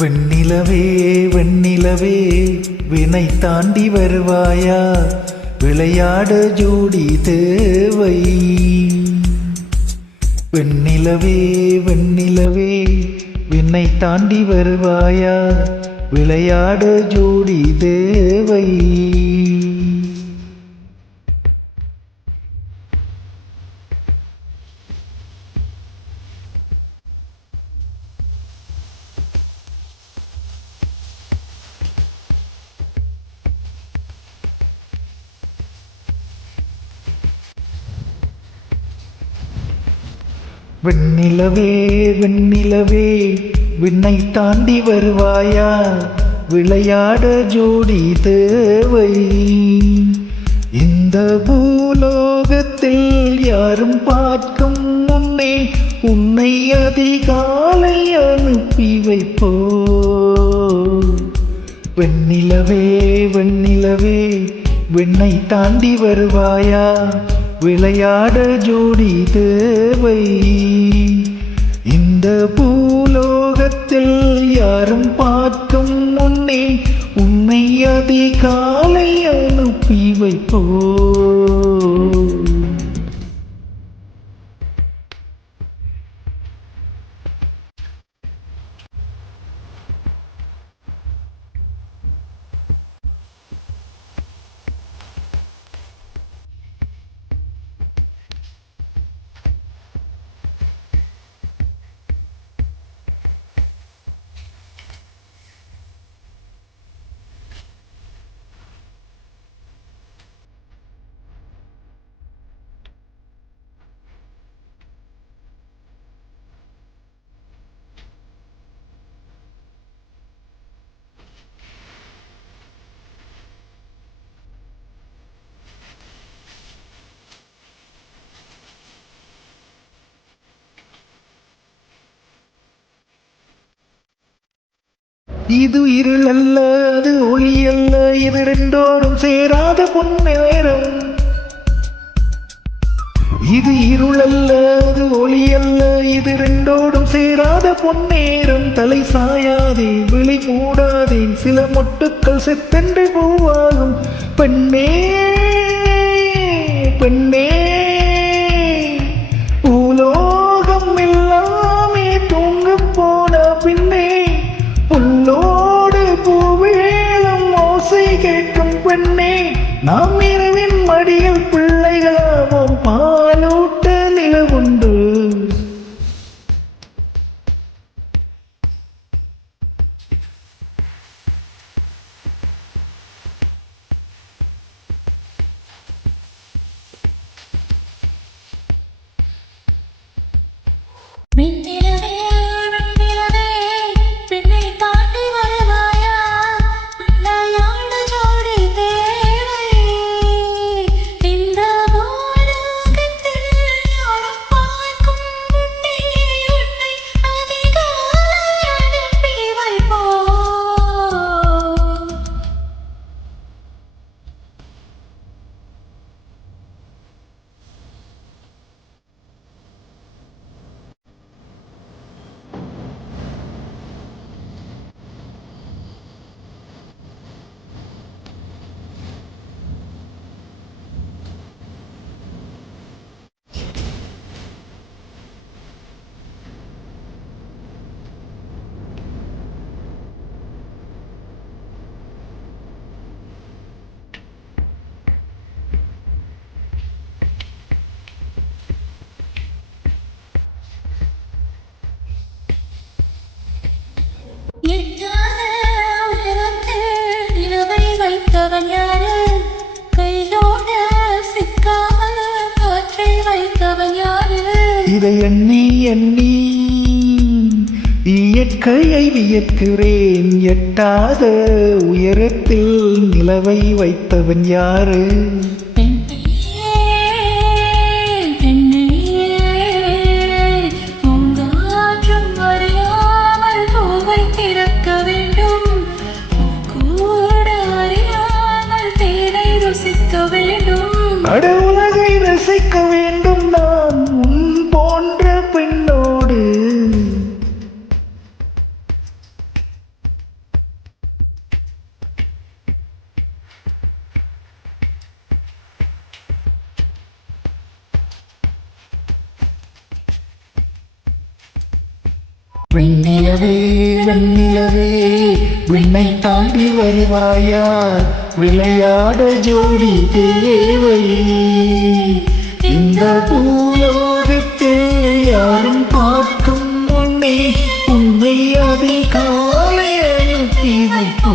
வெண்ணிலவே வெண்ணிலவே வினை தாண்டி வருவாயா, விளையாட ஜோடி தேவை. வெண்ணிலவே வெண்ணிலவே வினை தாண்டி வருவாயா, விளையாட ஜோடி தேவை. வெண்ணிலவே வெண்ணிலவே விண்ணை தாண்டி வருவாயா, விளையாட ஜோடி தேவை. இந்த பூலோகத்தில் யாரும் பார்க்கும் முன்னே உன்னை அதிகாலை அனுப்பி வைப்போ. வெண்ணிலவே வெண்ணிலவே விண்ணை தாண்டி வருவாயா, விளையாட ஜோடி தேவை. இந்த பூலோகத்தில் யாரும் பார்க்கும் முன்னே உன்னை அதிகாலை அனுப்பி வைப்போ. இது இருள் அல்ல, அது ஒளி அல்ல, இது ரெண்டோரும் சேராத பொன்னேரம். இது இருள் அல்ல, அது ஒளி அல்ல, இது ரெண்டோடும் சேராத பொன்னேரம். தலை சாயாதே, விழி மூடாதே, சில மொட்டுக்கள் செத்தென்று பூவாகும். பெண்ணே பெண்ணே பூலோகம் எல்லாமே தூங்க போன பின்னே புல்லோடு பூவேலம் ஓசை கேட்கும் பெண்ணே. நாம் இரவின் மடியில் பிள்ளைகளாவோம், பாலூட்ட நிலவுண்டு. வைத்தவன் யாரு, கையோட சிக்காமல் காற்றை வைத்தவன் யாரு. இதை எண்ணி எண்ணி இயற்கையை வியக்கிறேன். எட்டாத உயரத்தில் நிலவை வைத்தவன் யாரு. அட உலகை ரசிக்க வேண்டும் நான் உன் போன்ற பெண்ணோடு. வெண்ணிலவே வெண்ணிலவே விண்ணை தாண்டி வருவாயா விளையாட ஜோடி தேவை இந்த பூலோகத்தில் யாரும் பார்க்கும் முன்னே உன்னை அதில் காலை அனுப்பி வைப்போ